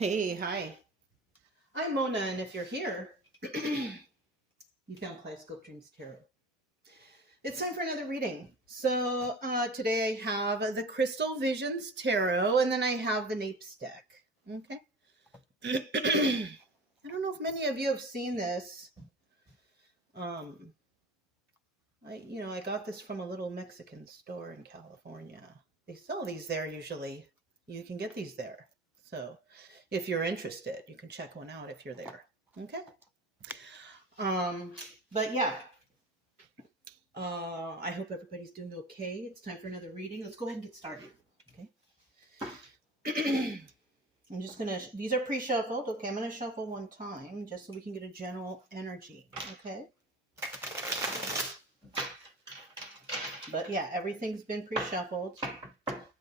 Hey, hi. I'm Mona, and if you're here, you found Kaleidoscope Dreams Tarot. It's time for another reading. So today I have the Crystal Visions Tarot, and then I have the Napes deck. Okay. I don't know if many of you have seen this. I got this from a little Mexican store in California. They sell these there usually. You can get these there. So if you're interested, you can check one out if you're there. Okay. But yeah, I hope everybody's doing okay. It's time for another reading. Let's go ahead and get started. Okay. I'm just gonna, these are pre-shuffled. Okay, I'm gonna shuffle one time just so we can get a general energy. Okay. But yeah, everything's been pre-shuffled.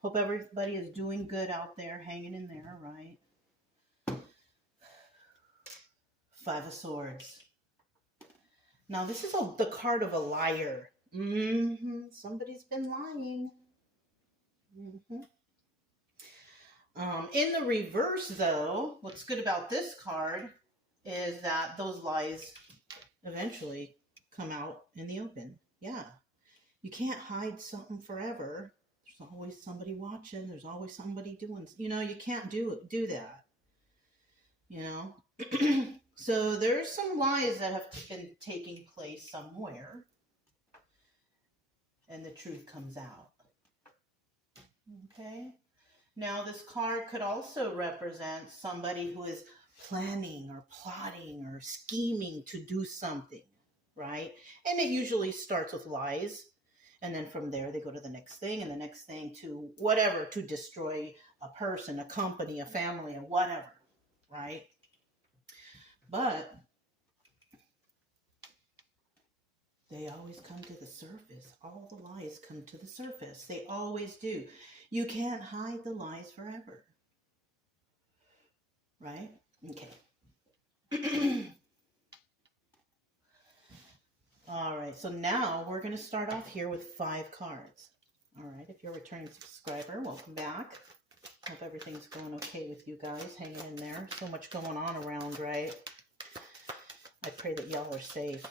Hope everybody is doing good out there, hanging in there, right? Five of Swords. Now, this is the card of a liar. Somebody's been lying. In the reverse, though, what's good about this card is that those lies eventually come out in the open. Yeah. You can't hide something forever. There's always somebody watching. There's always somebody doing, you can't do that. So there's some lies that have been taking place somewhere, and the truth comes out. Okay. Now this card could also represent somebody who is planning or plotting or scheming to do something, right? And it usually starts with lies. And then from there, they go to the next thing and the next thing to whatever, to destroy a person, a company, a family, or whatever, right? But they always come to the surface. All the lies come to the surface. They always do. You can't hide the lies forever. Right? Okay. All right. So now we're going to start off here with 5 cards. All right. If you're a returning subscriber, welcome back. Hope everything's going okay with you guys, hanging in there. So much going on around, right? I pray that y'all are safe.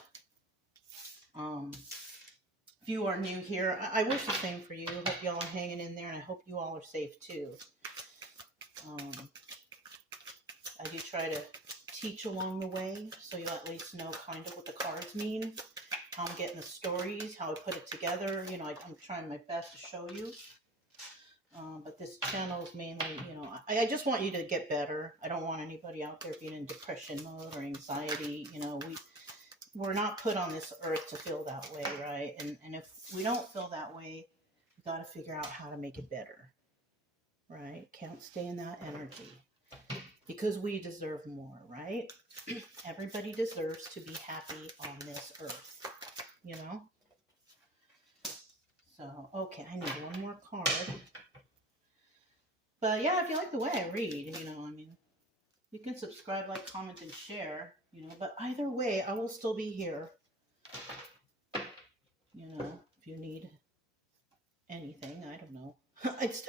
If you are new here, I wish the same for you. I hope y'all are hanging in there, and I hope you all are safe too. I do try to teach along the way, so you'll at least know kind of what the cards mean, how I'm getting the stories, how I put it together. I'm trying my best to show you. But this channel is mainly, I just want you to get better. I don't want anybody out there being in depression mode or anxiety. We're not put on this earth to feel that way, right? And if we don't feel that way, we got to figure out how to make it better, right? Can't stay in that energy because we deserve more, right? Everybody deserves to be happy on this earth, So, okay, I need one more card. But yeah, if you like the way I read, you can subscribe, like, comment, and share, but either way, I will still be here, if you need anything, I don't know.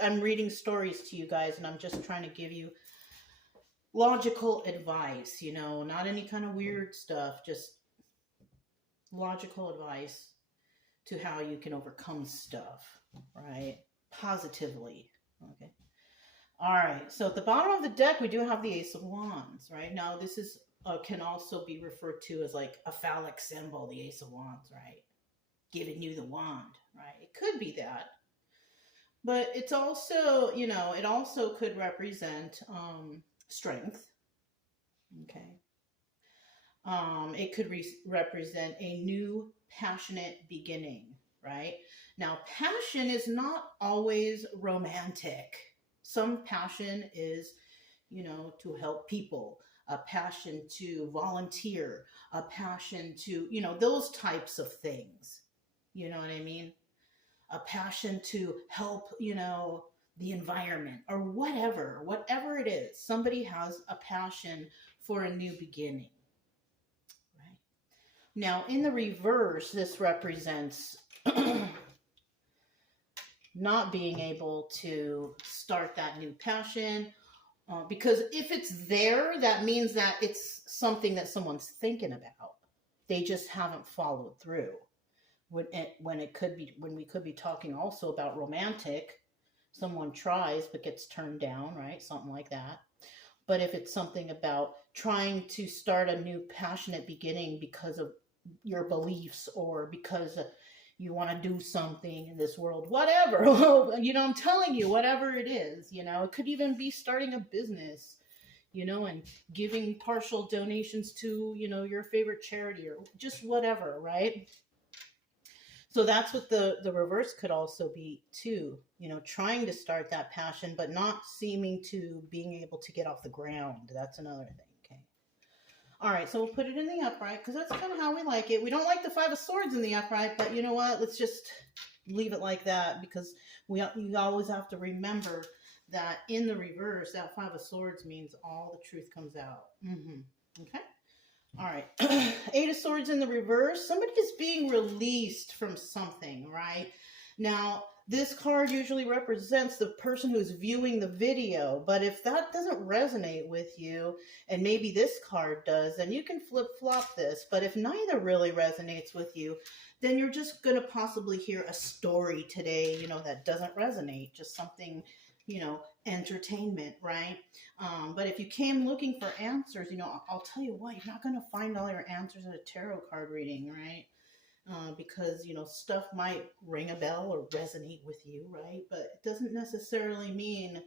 I'm reading stories to you guys, and I'm just trying to give you logical advice, not any kind of weird stuff, just logical advice to how you can overcome stuff, right? Positively, okay? All right, so at the bottom of the deck, we do have the Ace of Wands, right? Now, this is can also be referred to as like a phallic symbol, the Ace of Wands, right? Giving you the wand, right? It could be that. But it's also, it also could represent strength, okay? It could represent a new passionate beginning, right? Now, passion is not always romantic. Some passion is, to help people, a passion to volunteer, a passion to, those types of things. You know what I mean? A passion to help, the environment or whatever it is. Somebody has a passion for a new beginning, right? Now, in the reverse, this represents not being able to start that new passion, Because if it's there, that means that it's something that someone's thinking about. They just haven't followed through. When we could be talking also about romantic, someone tries but gets turned down, right? Something like that. But if it's something about trying to start a new passionate beginning because of your beliefs or because you want to do something in this world, whatever, I'm telling you, whatever it is, it could even be starting a business, and giving partial donations to, your favorite charity or just whatever, right? So that's what the reverse could also be too, trying to start that passion, but not seeming to being able to get off the ground. That's another thing. Okay. All right. So we'll put it in the upright because that's kind of how we like it. We don't like the 5 of Swords in the upright, but you know what? Let's just leave it like that because you always have to remember that in the reverse, that 5 of Swords means all the truth comes out. Okay. All right. 8 of Swords in the reverse. Somebody is being released from something, right? Now, this card usually represents the person who's viewing the video, but if that doesn't resonate with you, and maybe this card does, then you can flip-flop this. But if neither really resonates with you, then you're just going to possibly hear a story today, that doesn't resonate. Just something, entertainment, right? But if you came looking for answers, I'll tell you what, you're not going to find all your answers in a tarot card reading, right? Because, stuff might ring a bell or resonate with you, right? But it doesn't necessarily mean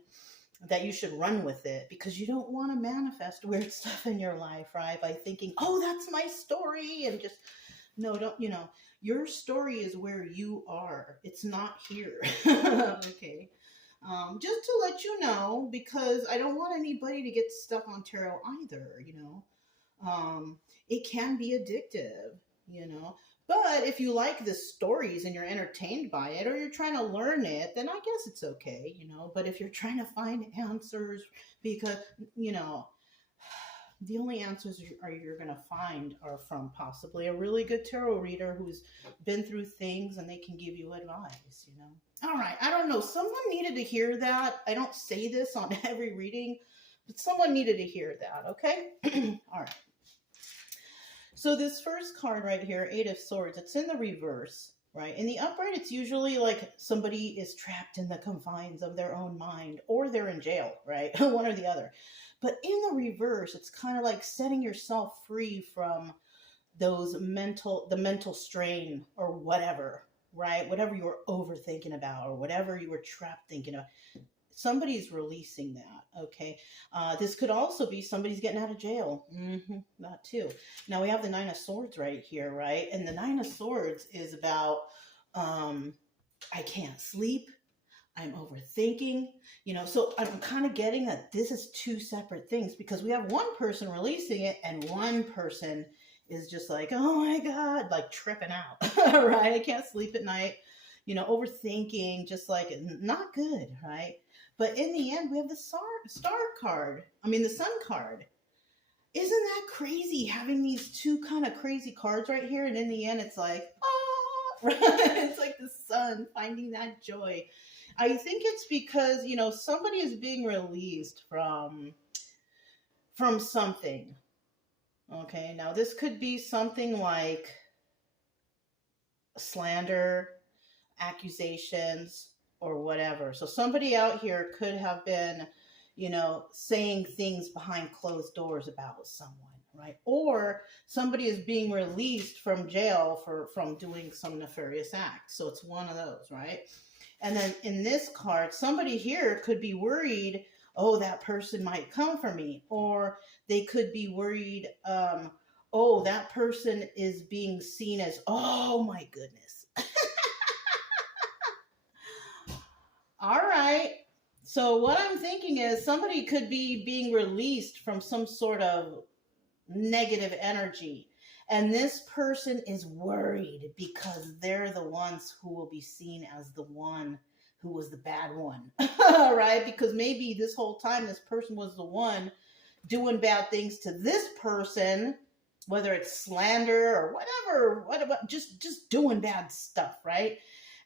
that you should run with it because you don't want to manifest weird stuff in your life, right? By thinking, oh, that's my story. And just, no, don't, your story is where you are. It's not here. Okay. Just to let you know, because I don't want anybody to get stuck on tarot either, it can be addictive, but if you like the stories and you're entertained by it or you're trying to learn it, then I guess it's okay, but if you're trying to find answers because, the only answers you're going to find are from possibly a really good tarot reader who's been through things and they can give you advice, All right. I don't know. Someone needed to hear that. I don't say this on every reading, but someone needed to hear that. Okay. All right. So this first card right here, 8 of Swords, it's in the reverse, right? In the upright, it's usually like somebody is trapped in the confines of their own mind or they're in jail, right? One or the other. But in the reverse, it's kind of like setting yourself free from the mental strain or whatever, right? Whatever you were overthinking about or whatever you were trapped thinking about. Somebody's releasing that, okay? This could also be somebody's getting out of jail. That too. Now we have the 9 of Swords right here, right? And the 9 of Swords is about, I can't sleep. I'm overthinking, so I'm kind of getting that this is 2 separate things because we have one person releasing it and one person is just like, oh my God, like tripping out, right? I can't sleep at night, overthinking, just like not good, right? But in the end, we have the star card. The sun card. Isn't that crazy having these 2 kind of crazy cards right here? And in the end, it's like, right? It's like the sun finding that joy. I think it's because, somebody is being released from something. Okay, now this could be something like slander, accusations, or whatever. So somebody out here could have been, saying things behind closed doors about someone, right? Or somebody is being released from jail from doing some nefarious act. So it's one of those, right? And then in this card, somebody here could be worried, oh, that person might come for me. Or they could be worried, oh, that person is being seen as, oh my goodness. All right. So what I'm thinking is somebody could be being released from some sort of negative energy. And this person is worried because they're the ones who will be seen as the one who was the bad one, right? Because maybe this whole time this person was the one doing bad things to this person, whether it's slander or whatever, just doing bad stuff, right?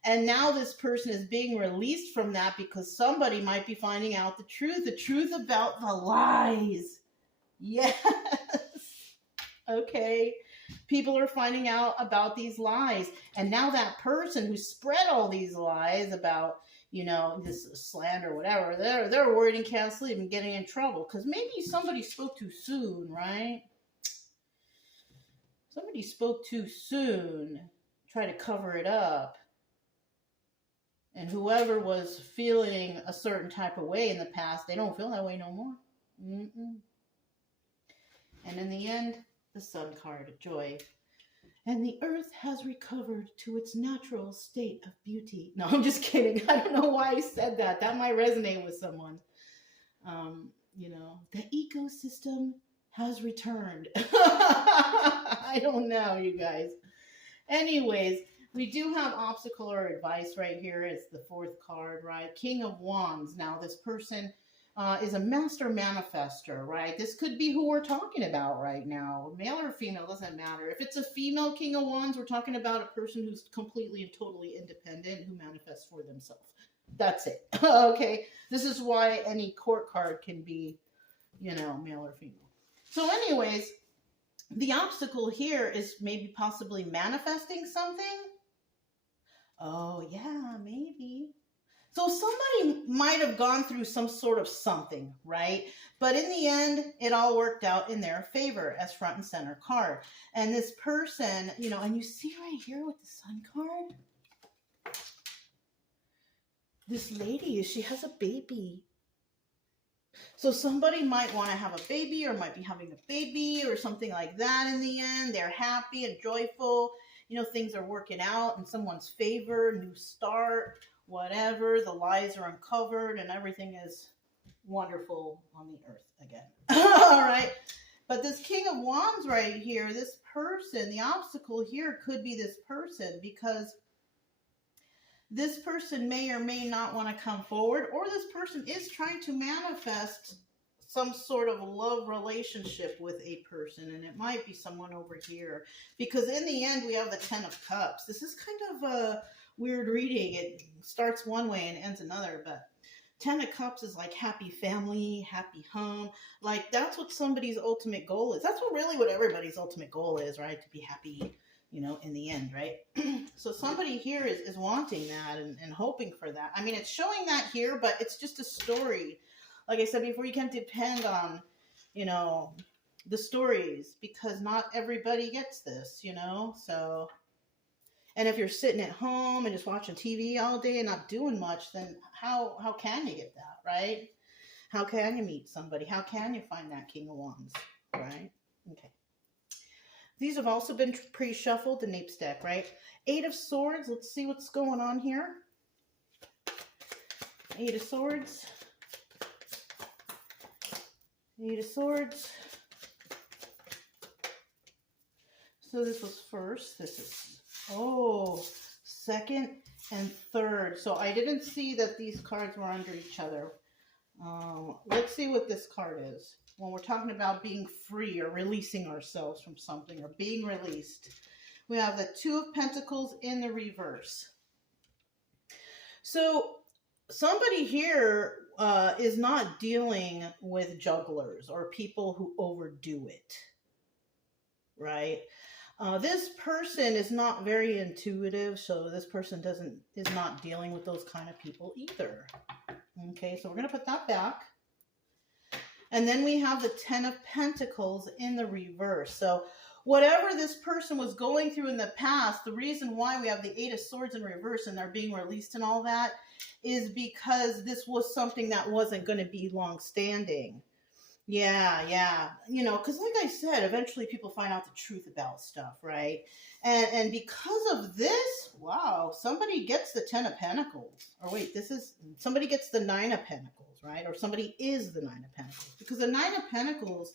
And now this person is being released from that because somebody might be finding out the truth about the lies. Yes. Okay. People are finding out about these lies. And now that person who spread all these lies about, this slander or whatever, they're worried and can't sleep and getting in trouble because maybe somebody spoke too soon, right? Somebody spoke too soon, try to cover it up. And whoever was feeling a certain type of way in the past, they don't feel that way no more. Mm-mm. And in the end, the Sun card, joy. And the earth has recovered to its natural state of beauty. No, I'm just kidding. I don't know why I said that. That might resonate with someone. The ecosystem has returned. I don't know, you guys. Anyways, we do have obstacle or advice right here. It's the fourth card, right? King of Wands. Now, this person is a master manifester, right? This could be who we're talking about right now. Male or female, doesn't matter. If it's a female King of Wands, we're talking about a person who's completely and totally independent, who manifests for themselves. That's it. Okay? This is why any court card can be, male or female. So anyways, the obstacle here is maybe possibly manifesting something. Oh, yeah, maybe. So somebody might have gone through some sort of something, right? But in the end, it all worked out in their favor as front and center card. And this person, and you see right here with the Sun card, this lady, she has a baby. So somebody might want to have a baby or might be having a baby or something like that in the end. They're happy and joyful. Things are working out in someone's favor, new start, whatever. The lies are uncovered and everything is wonderful on the earth again. All right. But this King of Wands right here, this person, the obstacle here could be this person because this person may or may not want to come forward, or this person is trying to manifest some sort of love relationship with a person, and it might be someone over here, because in the end we have the Ten of Cups. This is kind of a weird reading. It starts one way and ends another, but Ten of Cups is like happy family, happy home. Like that's what somebody's ultimate goal is. That's what everybody's ultimate goal is, right? To be happy, in the end, right? So somebody here is wanting that and hoping for that. I mean, it's showing that here, but it's just a story. Like I said before, you can't depend on, the stories because not everybody gets this, so. And if you're sitting at home and just watching TV all day and not doing much, then how can you get that, right? How can you meet somebody? How can you find that King of Wands, right? Okay. These have also been pre-shuffled, the Nape deck, right? Eight of Swords. Let's see what's going on here. Eight of Swords. Eight of Swords. So this was first. This is, second and third. So I didn't see that these cards were under each other. Let's see what this card is. When we're talking about being free or releasing ourselves from something or being released, we have the Two of Pentacles in the reverse. So somebody here is not dealing with jugglers or people who overdo it, right? This person is not very intuitive, so this person is not dealing with those kind of people either. Okay, so we're going to put that back. And then we have the Ten of Pentacles in the reverse. So whatever this person was going through in the past, the reason why we have the Eight of Swords in reverse and they're being released and all that is because this was something that wasn't going to be long-standing. Yeah. Because like I said, eventually people find out the truth about stuff, right? And because of this, wow, somebody gets the Ten of Pentacles. Or wait, somebody gets the Nine of Pentacles, right? Or somebody is the Nine of Pentacles. Because the Nine of Pentacles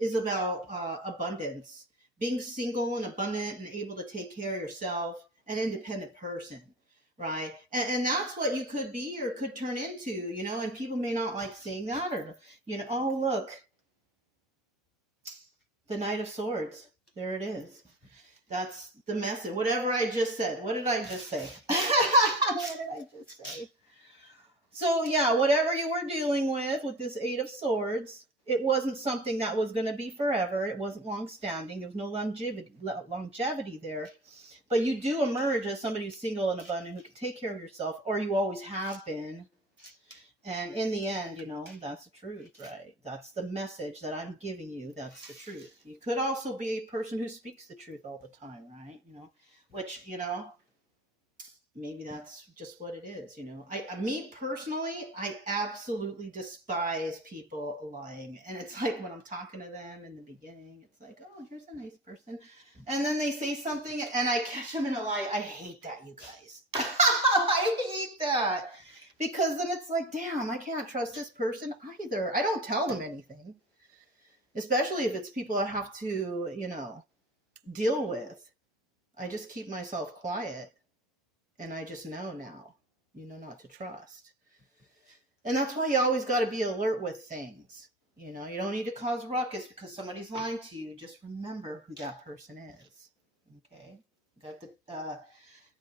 is about abundance. Being single and abundant and able to take care of yourself, an independent person, right? And that's what you could be or could turn into, and people may not like seeing that or, oh, look, the Knight of Swords. There it is. That's the message. Whatever I just said. What did I just say? What did I just say? So yeah, whatever you were dealing with this Eight of Swords, it wasn't something that was going to be forever. It wasn't long-standing. There was no longevity there. But you do emerge as somebody who's single and abundant, who can take care of yourself, or you always have been. And in the end, you know, that's the truth, right? That's the message that I'm giving you. That's the truth. You could also be a person who speaks the truth all the time, right? You know, which, you know, maybe that's just what it is, you know. Me personally, I absolutely despise people lying. And it's like when I'm talking to them in the beginning, it's like, oh, here's a nice person. And then they say something and I catch them in a lie. I hate that, you guys. I hate that. Because then it's like, damn, I can't trust this person either. I don't tell them anything. Especially if it's people I have to, you know, deal with. I just keep myself quiet. And I just know now, you know, not to trust. And that's why you always got to be alert with things. You know, you don't need to cause ruckus because somebody's lying to you. Just remember who that person is. Okay? Got the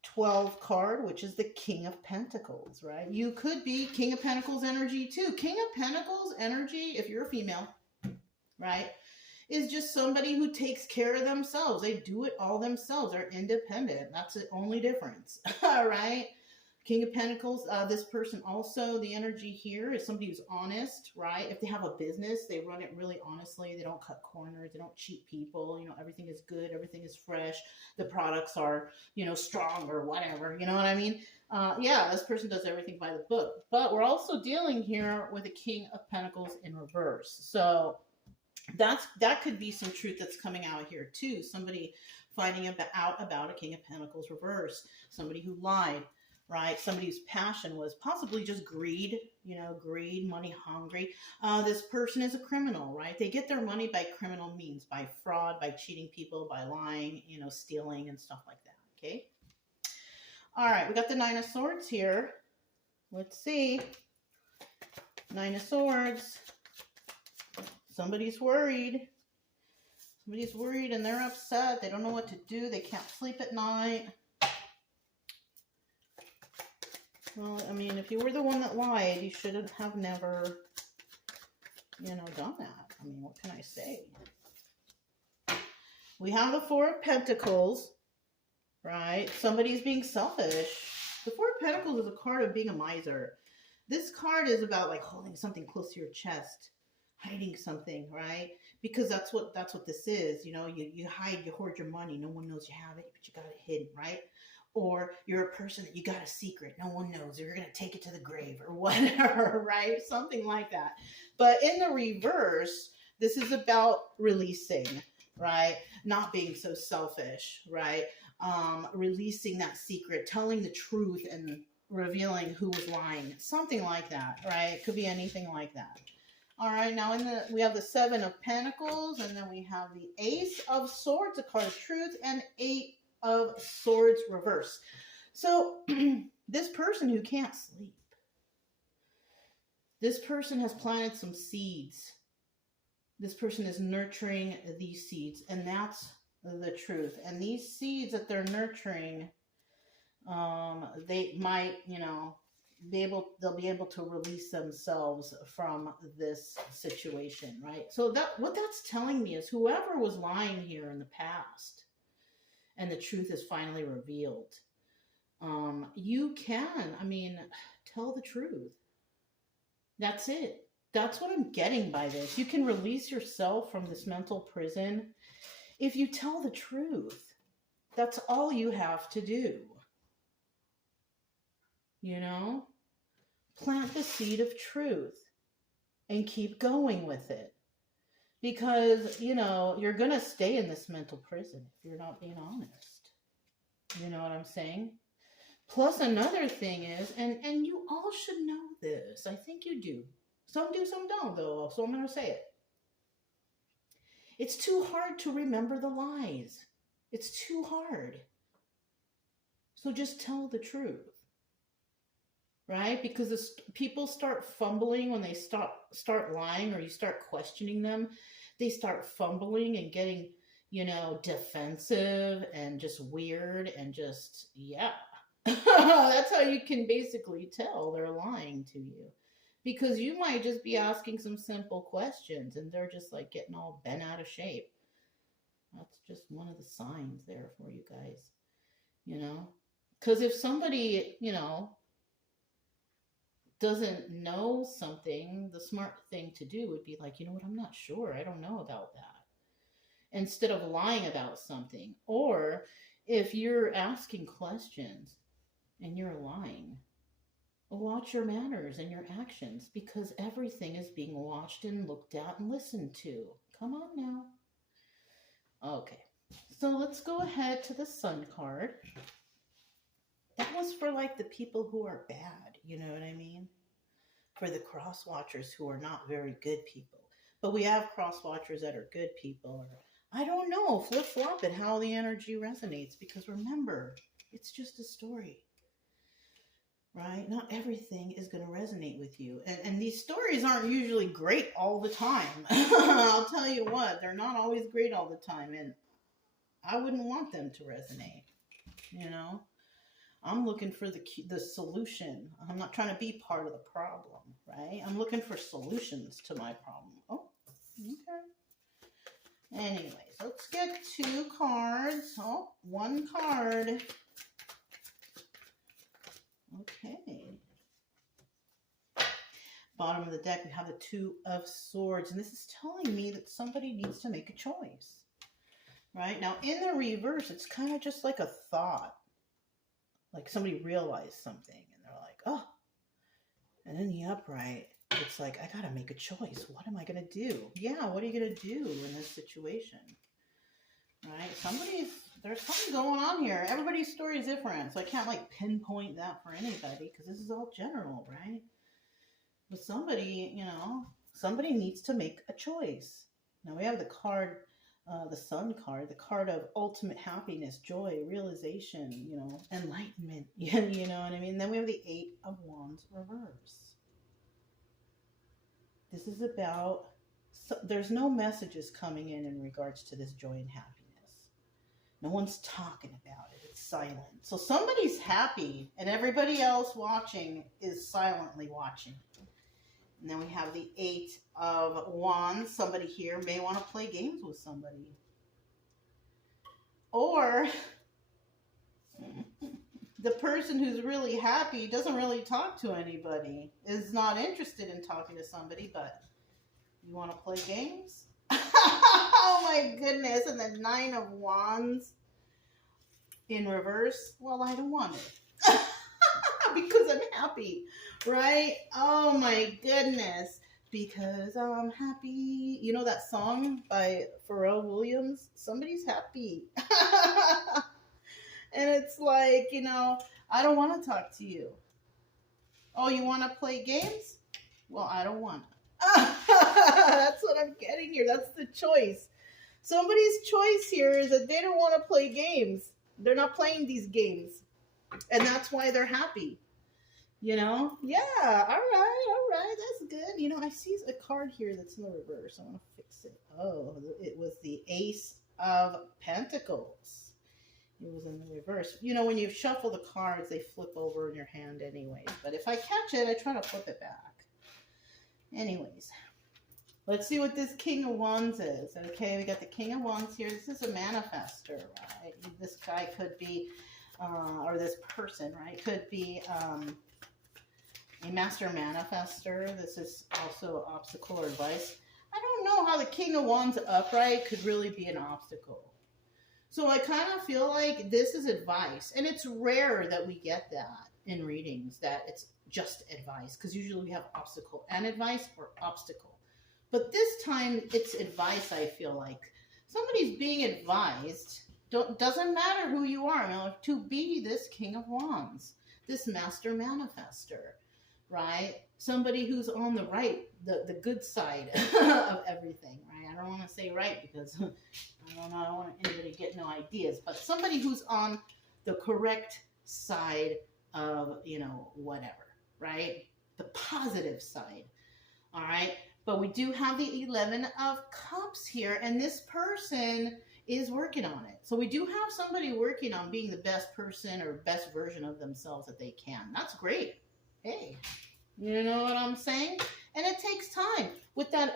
12 card, which is the King of Pentacles, right? You could be King of Pentacles energy too. King of Pentacles energy, if you're a female, right, is just somebody who takes care of themselves. They do it all themselves. They're independent. That's the only difference. All right. King of Pentacles, this person also, the energy here is somebody who's honest, right? If they have a business, they run it really honestly. They don't cut corners. They don't cheat people. You know, everything is good. Everything is fresh. The products are, you know, strong or whatever. You know what I mean? Yeah, this person does everything by the book. But we're also dealing here with a King of Pentacles in reverse. So that could be some truth that's coming out here too. Somebody finding out about a King of Pentacles reverse. Somebody who lied, right? Somebody whose passion was possibly just greed, you know, greed, money hungry. This person is a criminal, right? They get their money by criminal means, by fraud, by cheating people, by lying, you know, stealing and stuff like that, okay? All right, we got the Nine of Swords here. Let's see. Nine of Swords. Somebody's worried. Somebody's worried and they're upset. They don't know what to do. They can't sleep at night. Well, I mean, if you were the one that lied, you shouldn't have never, you know, done that. I mean, what can I say? We have the Four of Pentacles, right? Somebody's being selfish. The Four of Pentacles is a card of being a miser. This card is about like holding something close to your chest. Hiding something, right? Because that's what this is. You know, you hide, you hoard your money. No one knows you have it, but you got it hidden, right? Or you're a person that you got a secret. No one knows. Or you're going to take it to the grave or whatever, right? Something like that. But in the reverse, this is about releasing, right? Not being so selfish, right? Releasing that secret, telling the truth and revealing who was lying. Something like that, right? It could be anything like that. All right, now we have the Seven of Pentacles, and then we have the Ace of Swords, a card of truth, and Eight of Swords reverse. So this person who can't sleep, this person has planted some seeds. This person is nurturing these seeds, and that's the truth. And these seeds that they're nurturing, they might, you know, they'll be able to release themselves from this situation, right? So what that's telling me is whoever was lying here in the past and the truth is finally revealed, you can, I mean, tell the truth. That's it. That's what I'm getting by this. You can release yourself from this mental prison if you tell the truth. That's all you have to do. You know, plant the seed of truth and keep going with it. Because, you know, you're going to stay in this mental prison if you're not being honest. You know what I'm saying? Plus another thing is, and you all should know this. I think you do. Some do, some don't, though. So I'm going to say it. It's too hard to remember the lies. It's too hard. So just tell the truth. Right? Because people start fumbling when they start lying, or you start questioning them. They start fumbling and getting, you know, defensive and just weird and just, yeah. That's how you can basically tell they're lying to you. Because you might just be asking some simple questions and they're just like getting all bent out of shape. That's just one of the signs there for you guys, you know? Because if somebody, doesn't know something, the smart thing to do would be like, you know what, I'm not sure. I don't know about that. Instead of lying about something. Or if you're asking questions and you're lying, watch your manners and your actions because everything is being watched and looked at and listened to. Come on now. Okay, so let's go ahead to the Sun card. That was for like the people who are bad, you know what I mean? For the cross watchers who are not very good people. But we have cross watchers that are good people. Or I don't know, flip flop it how the energy resonates because remember, it's just a story. Right? Not everything is going to resonate with you. And these stories aren't usually great all the time. I'll tell you what, they're not always great all the time. And I wouldn't want them to resonate, you know? I'm looking for the solution. I'm not trying to be part of the problem, right? I'm looking for solutions to my problem. Oh, okay. Anyways, let's get 2 cards. Oh, 1 card. Okay. Bottom of the deck, we have the 2 of Swords. And this is telling me that somebody needs to make a choice. Right? Now, in the reverse, it's kind of just like a thought. Like somebody realized something and they're like, oh. And in the upright, it's like, I got to make a choice. What am I going to do? Yeah, what are you going to do in this situation? Right? There's something going on here. Everybody's story is different. So I can't like pinpoint that for anybody because this is all general, right? But somebody, somebody needs to make a choice. Now we have the card, the Sun card, the card of ultimate happiness, joy, realization, enlightenment. You know what I mean? Then we have the 8 of Wands reverse. This is about, there's no messages coming in regards to this joy and happiness. No one's talking about it. It's silent. So somebody's happy and everybody else watching is silently watching. And then we have the 8 of Wands. Somebody here may want to play games with somebody. Or the person who's really happy doesn't really talk to anybody, is not interested in talking to somebody, but you want to play games? Oh my goodness. And the 9 of Wands in reverse. Well, I don't want it. Because I'm happy, right? Oh my goodness. Because I'm happy. You know that song by Pharrell Williams? Somebody's happy. And it's like, I don't want to talk to you. Oh, you want to play games? Well, I don't want to. That's what I'm getting here. That's the choice. Somebody's choice here is that they don't want to play games. They're not playing these games. And that's why they're happy. Yeah, all right, that's good. I see a card here that's in the reverse. I want to fix it. Oh, it was the Ace of Pentacles. It was in the reverse. When you shuffle the cards, they flip over in your hand anyways. But if I catch it, I try to flip it back. Anyways, let's see what this King of Wands is. Okay, we got the King of Wands here. This is a manifester, right? This guy could be, or this person, right, could be a master manifester. This is also obstacle or advice. I don't know how the King of Wands upright could really be an obstacle. So I kind of feel like this is advice. And it's rare that we get that in readings, that it's just advice. Because usually we have obstacle and advice or obstacle. But this time it's advice, I feel like. Somebody's being advised. Doesn't matter who you are, to be this King of Wands. This master manifester. Right? Somebody who's on the right, the good side of everything, right? I don't want to say right because I don't want anybody to get no ideas, but somebody who's on the correct side of, whatever, right? The positive side, all right? But we do have the 11 of Cups here, and this person is working on it. So we do have somebody working on being the best person or best version of themselves that they can. That's great. Hey, you know what I'm saying? And it takes time. With that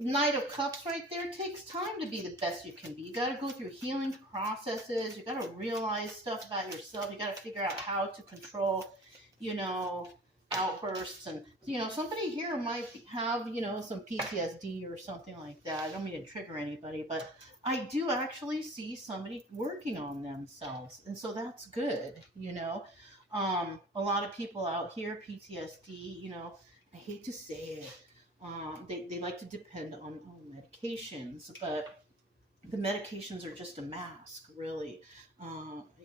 Knight of Cups right there, it takes time to be the best you can be. You got to go through healing processes. You got to realize stuff about yourself. You got to figure out how to control, you know, outbursts. And, you know, somebody here might have, you know, some PTSD or something like that. I don't mean to trigger anybody, but I do actually see somebody working on themselves. And so that's good, you know. A lot of people out here, PTSD, you know, I hate to say it, they like to depend on medications, but the medications are just a mask, really.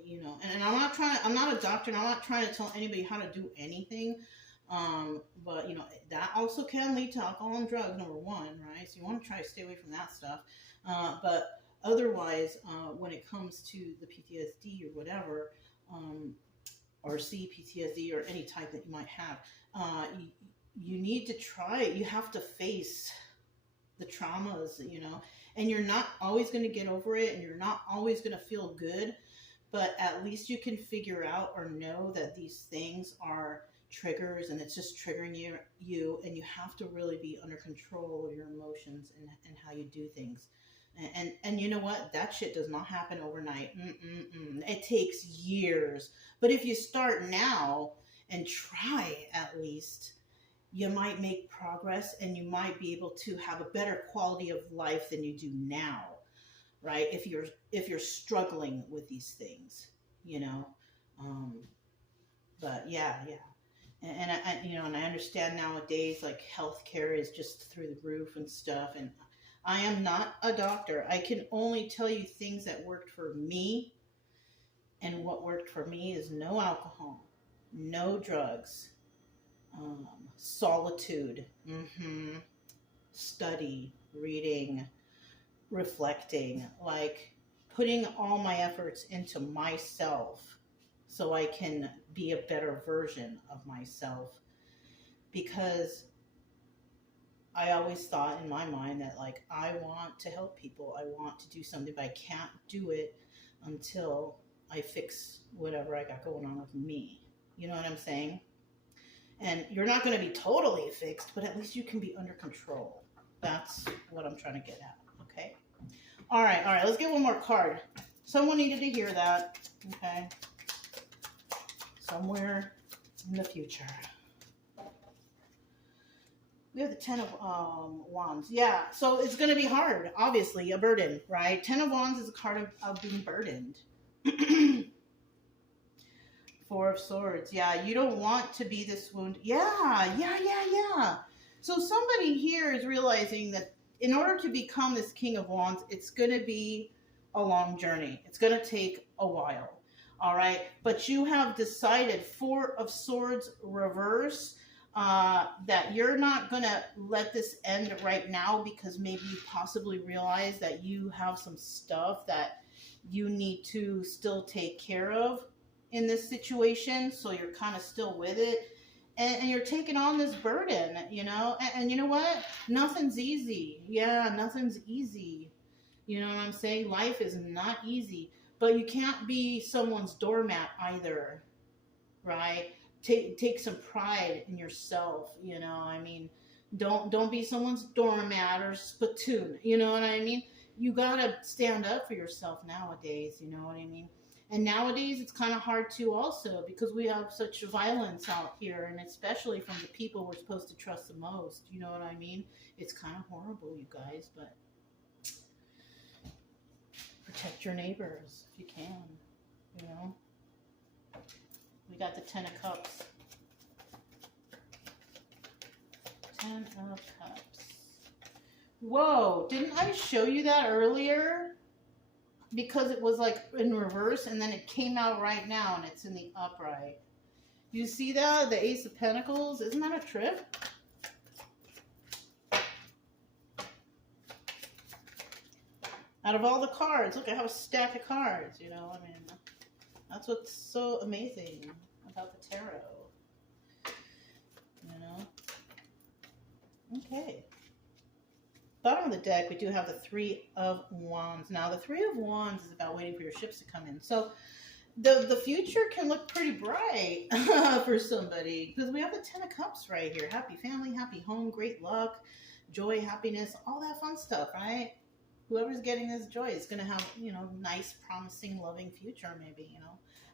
You know, and I'm not a doctor, and I'm not trying to tell anybody how to do anything. But you know, that also can lead to alcohol and drugs, number one, right? So you want to try to stay away from that stuff. But otherwise, when it comes to the PTSD or whatever, or CPTSD or any type that you might have, you need to try it. You have to face the traumas, you know, and you're not always going to get over it, and you're not always going to feel good, but at least you can figure out or know that these things are triggers, and it's just triggering you, and you have to really be under control of your emotions and how you do things. And you know what? That shit does not happen overnight. It takes years. But if you start now and try at least, you might make progress, and you might be able to have a better quality of life than you do now, right? If you're struggling with these things, you know. But yeah. And I you know, and I understand nowadays, like, healthcare is just through the roof and stuff, and I am not a doctor. I can only tell you things that worked for me, and what worked for me is no alcohol, no drugs, solitude, study, reading, reflecting, like putting all my efforts into myself so I can be a better version of myself. Because I always thought in my mind that, like, I want to help people. I want to do something, but I can't do it until I fix whatever I got going on with me. You know what I'm saying? And you're not going to be totally fixed, but at least you can be under control. That's what I'm trying to get at, okay? All right, let's get one more card. Someone needed to hear that, okay? Somewhere in the future. We have the Ten of Wands. Yeah, so it's going to be hard, obviously, a burden, right? Ten of Wands is a card of being burdened. Four of Swords. Yeah, you don't want to be this wound. Yeah. So somebody here is realizing that in order to become this King of Wands, it's going to be a long journey. It's going to take a while. All right. But you have decided, Four of Swords reverse, that you're not going to let this end right now, because maybe you possibly realize that you have some stuff that you need to still take care of in this situation. So you're kind of still with it, and you're taking on this burden, you know, and you know what? Nothing's easy. Yeah, nothing's easy. You know what I'm saying? Life is not easy, but you can't be someone's doormat either, right? Take some pride in yourself, you know. I mean, don't be someone's doormat or spittoon, you know what I mean? You gotta stand up for yourself nowadays, you know what I mean? And nowadays it's kind of hard to also, because we have such violence out here, and especially from the people we're supposed to trust the most, you know what I mean? It's kind of horrible, you guys, but protect your neighbors if you can, you know? We got the Ten of Cups. Ten of Cups. Whoa, didn't I show you that earlier? Because it was like in reverse, and then it came out right now, and it's in the upright. You see that? The Ace of Pentacles? Isn't that a trip? Out of all the cards, look at how stacked of cards, you know? I mean, that's what's so amazing about the tarot, you know? Okay. bottom of the deck, we do have the Three of Wands. Now, the Three of Wands is about waiting for your ships to come in. So the future can look pretty bright for somebody, because we have the Ten of Cups right here. Happy family, happy home, great luck, joy, happiness, all that fun stuff, right? Whoever's getting this joy is going to have, nice, promising, loving future, maybe,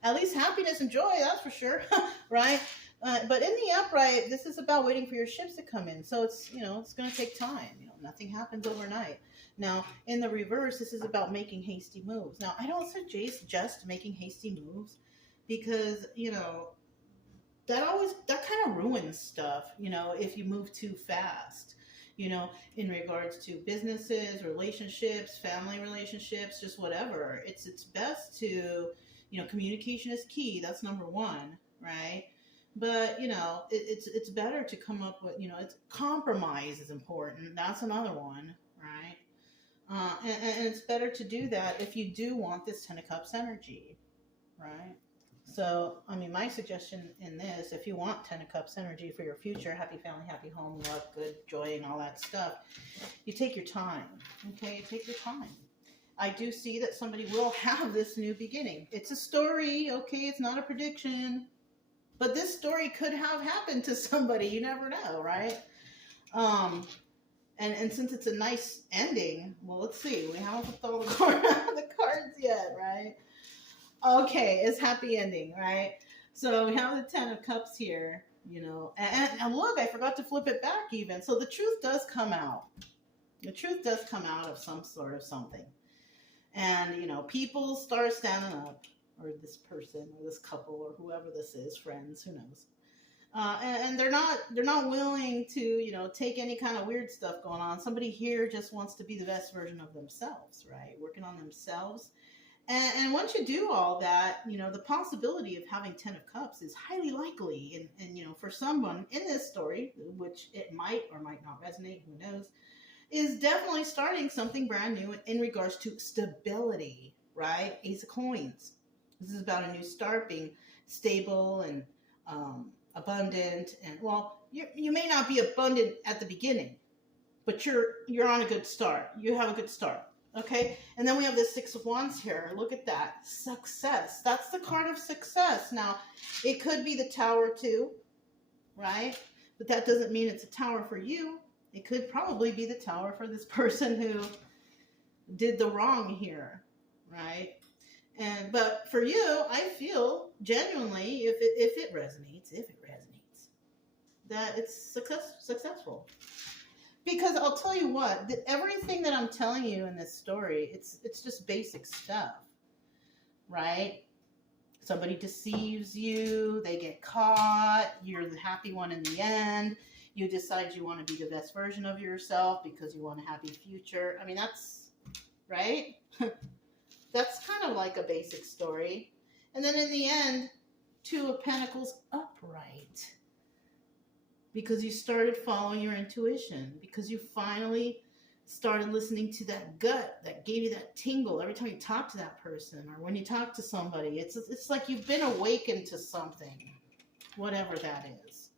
At least happiness and joy, that's for sure, right? But in the upright, this is about waiting for your ships to come in. So it's, it's going to take time. Nothing happens overnight. Now, in the reverse, this is about making hasty moves. Now, I don't suggest just making hasty moves because, that kind of ruins stuff, if you move too fast. In regards to businesses, relationships, family relationships, just whatever. It's best to, communication is key. That's number one, right? But, it's better to come up with, it's compromise is important. That's another one, right? And it's better to do that if you do want this Ten of Cups energy, right? So, my suggestion in this, if you want Ten of Cups energy for your future, happy family, happy home, luck, good, joy, and all that stuff, you take your time, okay? Take your time. I do see that somebody will have this new beginning. It's a story, okay? It's not a prediction. But this story could have happened to somebody. You never know, right? And since it's a nice ending, well, let's see. We haven't put all the cards yet, right? Okay, it's happy ending, right? So we have the Ten of Cups here, and look, I forgot to flip it back even. So the truth does come out. The truth does come out of some sort of something. And, people start standing up, or this person, or this couple, or whoever this is, friends, who knows. And they're not willing to, take any kind of weird stuff going on. Somebody here just wants to be the best version of themselves, right? Working on themselves. And once you do all that, the possibility of having Ten of Cups is highly likely. And for someone in this story, which it might or might not resonate, who knows, is definitely starting something brand new in regards to stability, right? Ace of Coins. This is about a new start, being stable and abundant. And, well, you may not be abundant at the beginning, but you're on a good start. You have a good start. Okay, and then we have the Six of Wands here. Look at that. Success. That's the card of success. Now, it could be the Tower too, right? But that doesn't mean it's a tower for you. It could probably be the Tower for this person who did the wrong here, right? But for you, I feel genuinely, if it resonates, that it's successful. Because I'll tell you what, everything that I'm telling you in this story, it's just basic stuff, right? Somebody deceives you, they get caught, you're the happy one in the end, you decide you want to be the best version of yourself because you want a happy future. That's, right? That's kind of like a basic story. And then in the end, Two of Pentacles upright. Because you started following your intuition. Because you finally started listening to that gut that gave you that tingle every time you talk to that person or when you talk to somebody. It's like you've been awakened to something, whatever that is,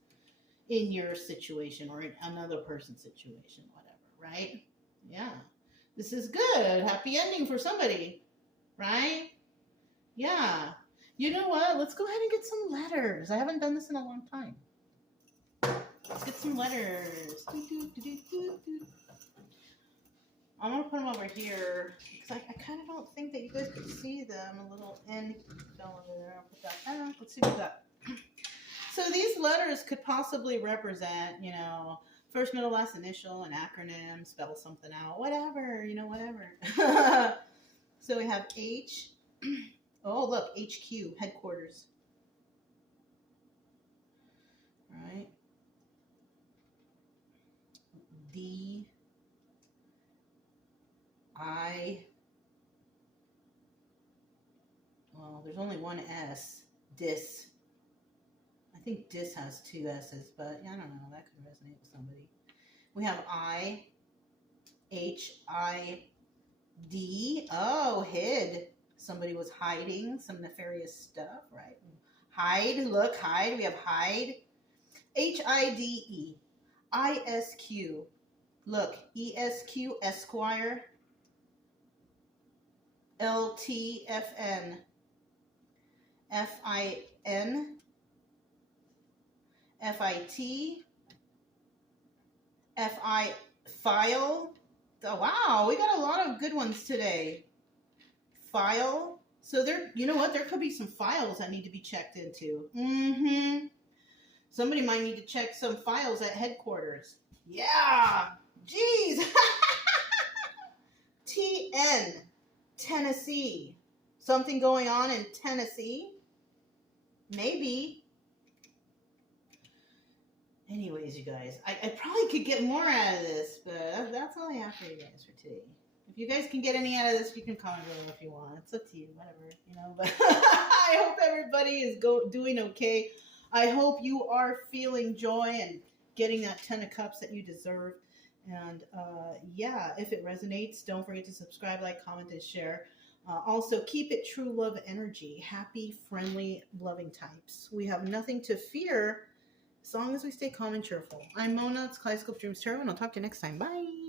in your situation or in another person's situation, whatever, right? Yeah. This is good. Happy ending for somebody, right? Yeah. You know what? Let's go ahead and get some letters. I haven't done this in a long time. Let's get some letters. I'm going to put them over here because I kind of don't think that you guys can see them. A little N fell over there. I'll put that down. Let's see what we got. So these letters could possibly represent, first, middle, last initial, an acronym, spell something out, whatever, whatever. So we have H. Oh, look, HQ, headquarters. All right. D. I. Well, there's only one S. Dis. I think dis has two S's, but yeah, I don't know. That could resonate with somebody. We have I. H. I. D. Oh, hid. Somebody was hiding some nefarious stuff, right? Hide. Look, hide. We have hide. HIDE. ISQ. Look, ESQ, Esquire, LTFN, FIN, FIT, FI, File. Oh, wow, we got a lot of good ones today. File. So there, you know what? There could be some files that need to be checked into. Somebody might need to check some files at headquarters. Yeah. Jeez. TN. Tennessee. Something going on in Tennessee? Maybe. Anyways, you guys, I probably could get more out of this, but that's all I have for you guys for today. If you guys can get any out of this, you can comment below if you want. It's up to you, whatever, you know. But I hope everybody is doing okay. I hope you are feeling joy and getting that 10 of Cups that you deserve. And yeah, if it resonates, don't forget to subscribe, like, comment, and share. Also, keep it true love energy. Happy, friendly, loving types. We have nothing to fear as long as we stay calm and cheerful. I'm Mona. It's Kaleidoscope Dreams Tarot, and I'll talk to you next time. Bye.